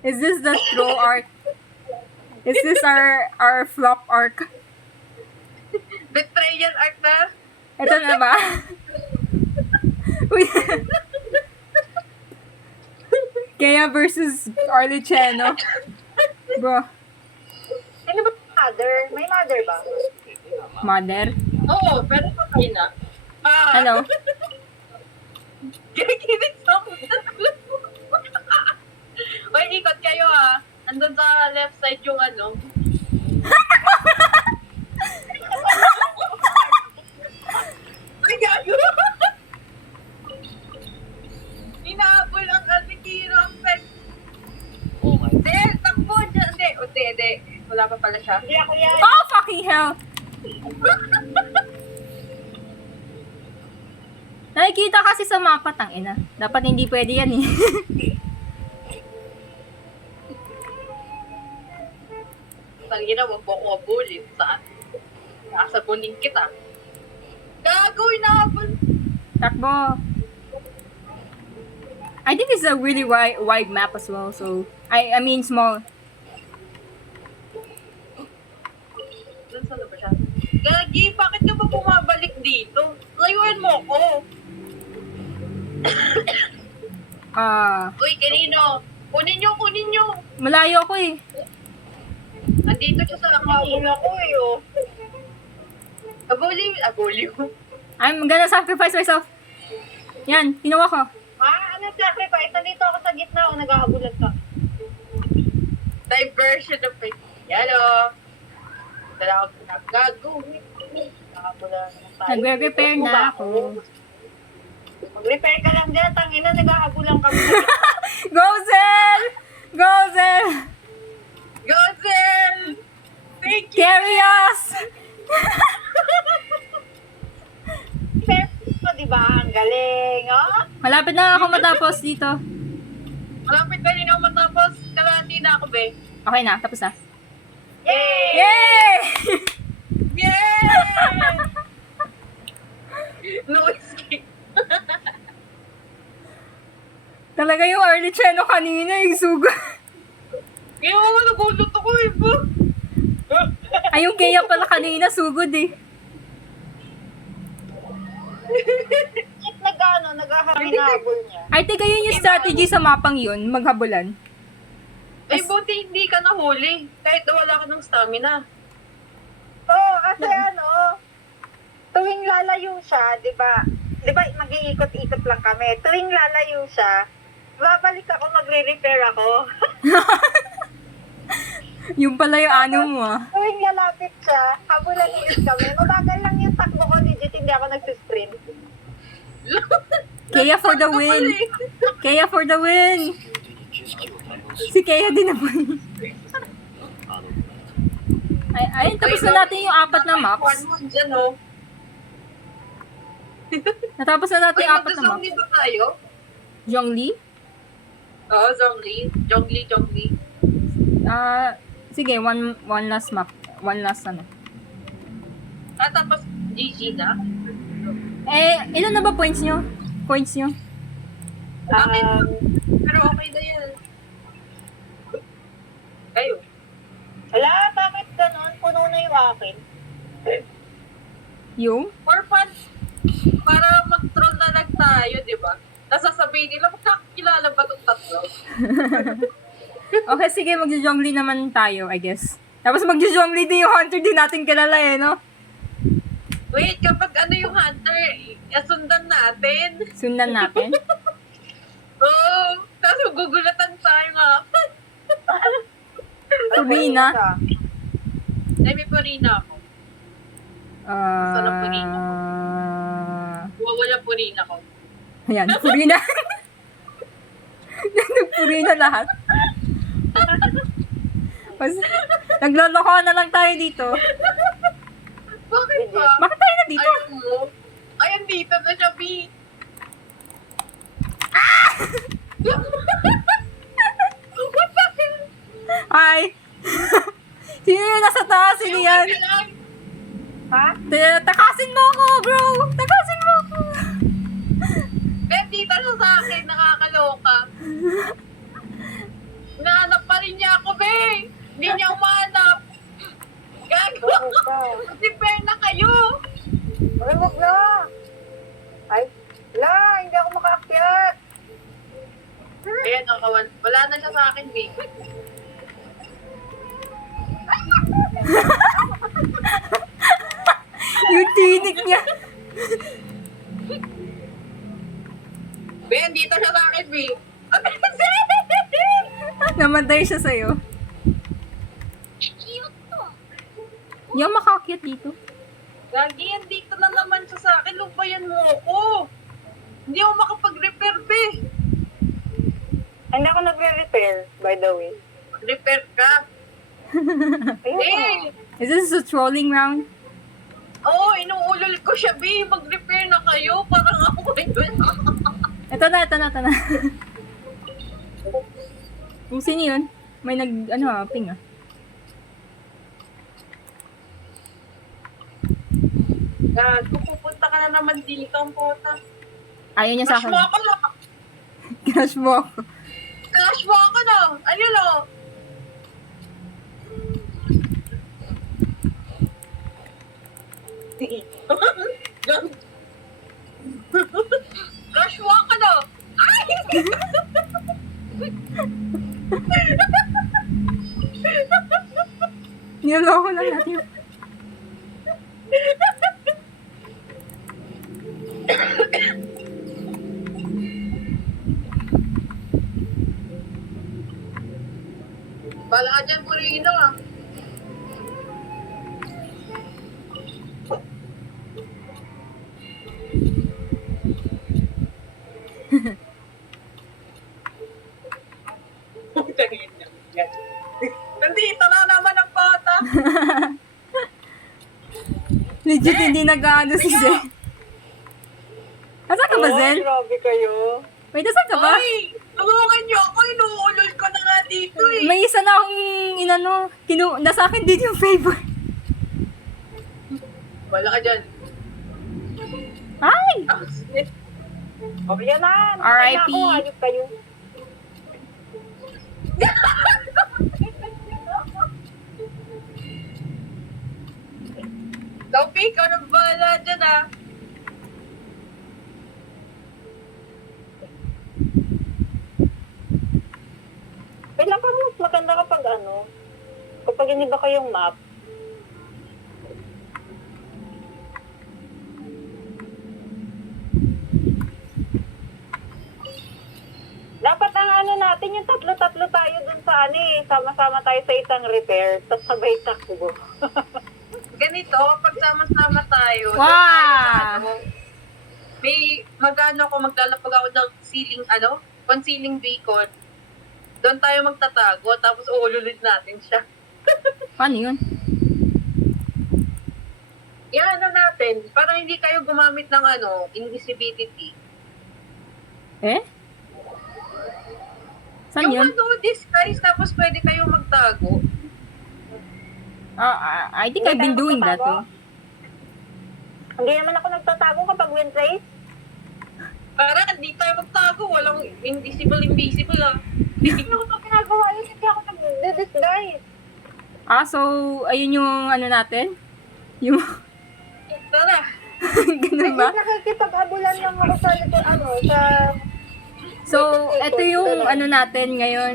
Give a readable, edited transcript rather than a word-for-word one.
Is this the throw arc? Is this our flop arc? Betrayal arc na. Ito na ba? Uy. Kaya versus Arlicheno. Bro, Sino ba mother? May mother ba? mother. Oo, pero patay na. Ano? Kinikinig sa ako. Uy, ikot kayo Andun sa left side yung ano. Ay, gago! Hinahabol ang Alvikiro ang pet. Oh my Hindi, takbo dyan. Hindi. Wala pa pala siya. Hindi ako yan. Oh, fucking hell! Nakikita kasi sa mapa, tangina. Dapat hindi pwede yan eh. Tangina, wag mo ko mabulin. Saan? Nakasabunin kita. Gago, hinahabol. Takbo. I think it's a really wide map as well, so... I mean small. Saan ba siya? Gagi, bakit ka ba bumabalik dito? Layuan mo ko. Uy, kanino? Kunin nyo. Malayo ako eh. Andito siya sa Habol ako Abuli mo. I'm gonna sacrifice myself. Yan, ginawa ko. Ano sacrifice? Nandito ako sa gitna o naghahabulan ka? Diversion of faith. Yalo. Dala ako gago. Nakahabulan naman tayo. Nagre-repair Gusto mo na ba ako. Mag-repair ka lang dyan. Tangina, naghahabulan kami sa gitna. Gozel! Gozel! Gozel! Thank you! Carry us! Repair mo, diba? Ang galing, Malapit na ako matapos dito. Malapit na rin ako matapos. Kalahati na ako, be. Okay na, tapos na. Yay! Yay! Yay! No escape. Talaga yung early cheno kanina, yung sugo. Kaya ako nagulot ako, iba. Ay, yung Kea pala kanina, sugod eh. Naghahabol niya. I think ayun yung strategy sa mapang yun, maghabulan. Ay, buti hindi ka nahuli. Kahit wala ka ng stamina. Oo, kasi tuwing lalayo siya, di ba mag-iikot-ikot lang kami. Tuwing lalayo siya, babalik ako, magre-repair ako. Yung pala yung ano mo Tuwing lalapit siya, habulan ulit kami. Mabagal lang yung takbo ko, legit, hindi ako nagsisprint. Kea for the win! Kea for the win! Si Kea din naman. Ay, tapos na natin yung apat na maps. One mo dyan, oh. Natapos na natin Ay, yung apat na maps. magkasama ba tayo? Zhongli? Oo, Zhongli. Sige, one last map. One last ano. Tapos GG na. Ilan na ba points nyo? Points nyo? Akin, pero okay na yan. Kayo. Wala, bakit ganon? Puno na yung akin. Yung? For fun, para mag-troll na lang tayo, di ba? Nasasabihin nila, magkakilala ba itong tatlo? Okay, sige, magjo-jongli naman tayo, I guess. Tapos magjo-jongli din yung hunter din natin kilala no? Wait, kapag ano yung hunter, sundan natin. Sundan natin. Oo, tapos gugulatan tayo nga. Purina. Ay, may purina ako. Sarap purina. Wala purina ko. Ayan, purina. Nagpurina lahat. Mas, nagloloko na lang tayo dito. Bakit ba? Bakit tayo na dito? Ayaw mo? Ay, andito na siya, B. What the hell? Hi! Sino yung nasa taas? Sino yan? Ka lang. Ha? Takasin mo ako, bro! Takasin mo ako! Nandito siya sa akin, nakakaloka. Hinahanap Hindi niya umanap. Gago. Bakit ka? Mag-repair na kayo. Ay, wag na. Ay, hindi ako makaakyat. Ayan, kawan. Wala na siya sa akin, B. Yung tinik niya. B, dito siya sa akin, B. Namatay siya sa'yo. Hindi ako makaakyat dito. Lagi yan, dito na naman siya sa akin. Lubayan mo ako. Hindi ako makapag-repair, B. Hindi ako nagre-repair, by the way. Mag-repair ka. Ayun Eh, Is this a trolling round? oo, inuulol ko siya, B. Mag-repair na kayo. Parang ako yun. Ito na. Kung sino yun? May ping ah. Gago, pupunta ka na naman dito, ang pota. Ayaw niya sa Crush akin. mo ako na. Crush mo ako. Crush mo ako na. Ayun o. Crush mo ako na. Ay! Niloloko lang natin. Bala ka dyan, Purino ah. Nandito na naman ang bata. Legit hindi nag-ano si Zen. Asan ka ba, Zen? Grabe kayo. Wait, asan ka ba? Ay! Tulungan niyo ako. Inuulol ko na nga dito eh. May isa na akong nasa akin din yung favor. Bala ka dyan. Ay! Ah, shit. O, yan na. R.I.P. Ayop kayo. Sophie, ikaw na bahala dyan ah. Kailan ka mas maganda kapag kapag hindi ba kayong map? Dapat ang natin, yung tatlo-tatlo tayo dun sa sama-sama tayo sa isang repair, tapos sabay takbo. Ganito, pag sama-sama tayo, Wow! doon tayo sa may maglalapag ako ng concealing beacon. Doon tayo magtatago, tapos uululit natin siya. Paano yun? Yan natin, para hindi kayo gumamit ng invisibility. Eh? Saan Yung yun? disguise, tapos pwede kayong magtago. I think I've been doing that though. Hindi naman ako nagtatago kapag wind race. Para hindi tayo magtago, walang invisible ah. Hindi ako ito ginagawa yun, hindi ako nag-disguise. So, ayun yung natin? Yung, Tara. ganun ba? Nakikipag-abulan lang ako sa So, ito yung natin ngayon.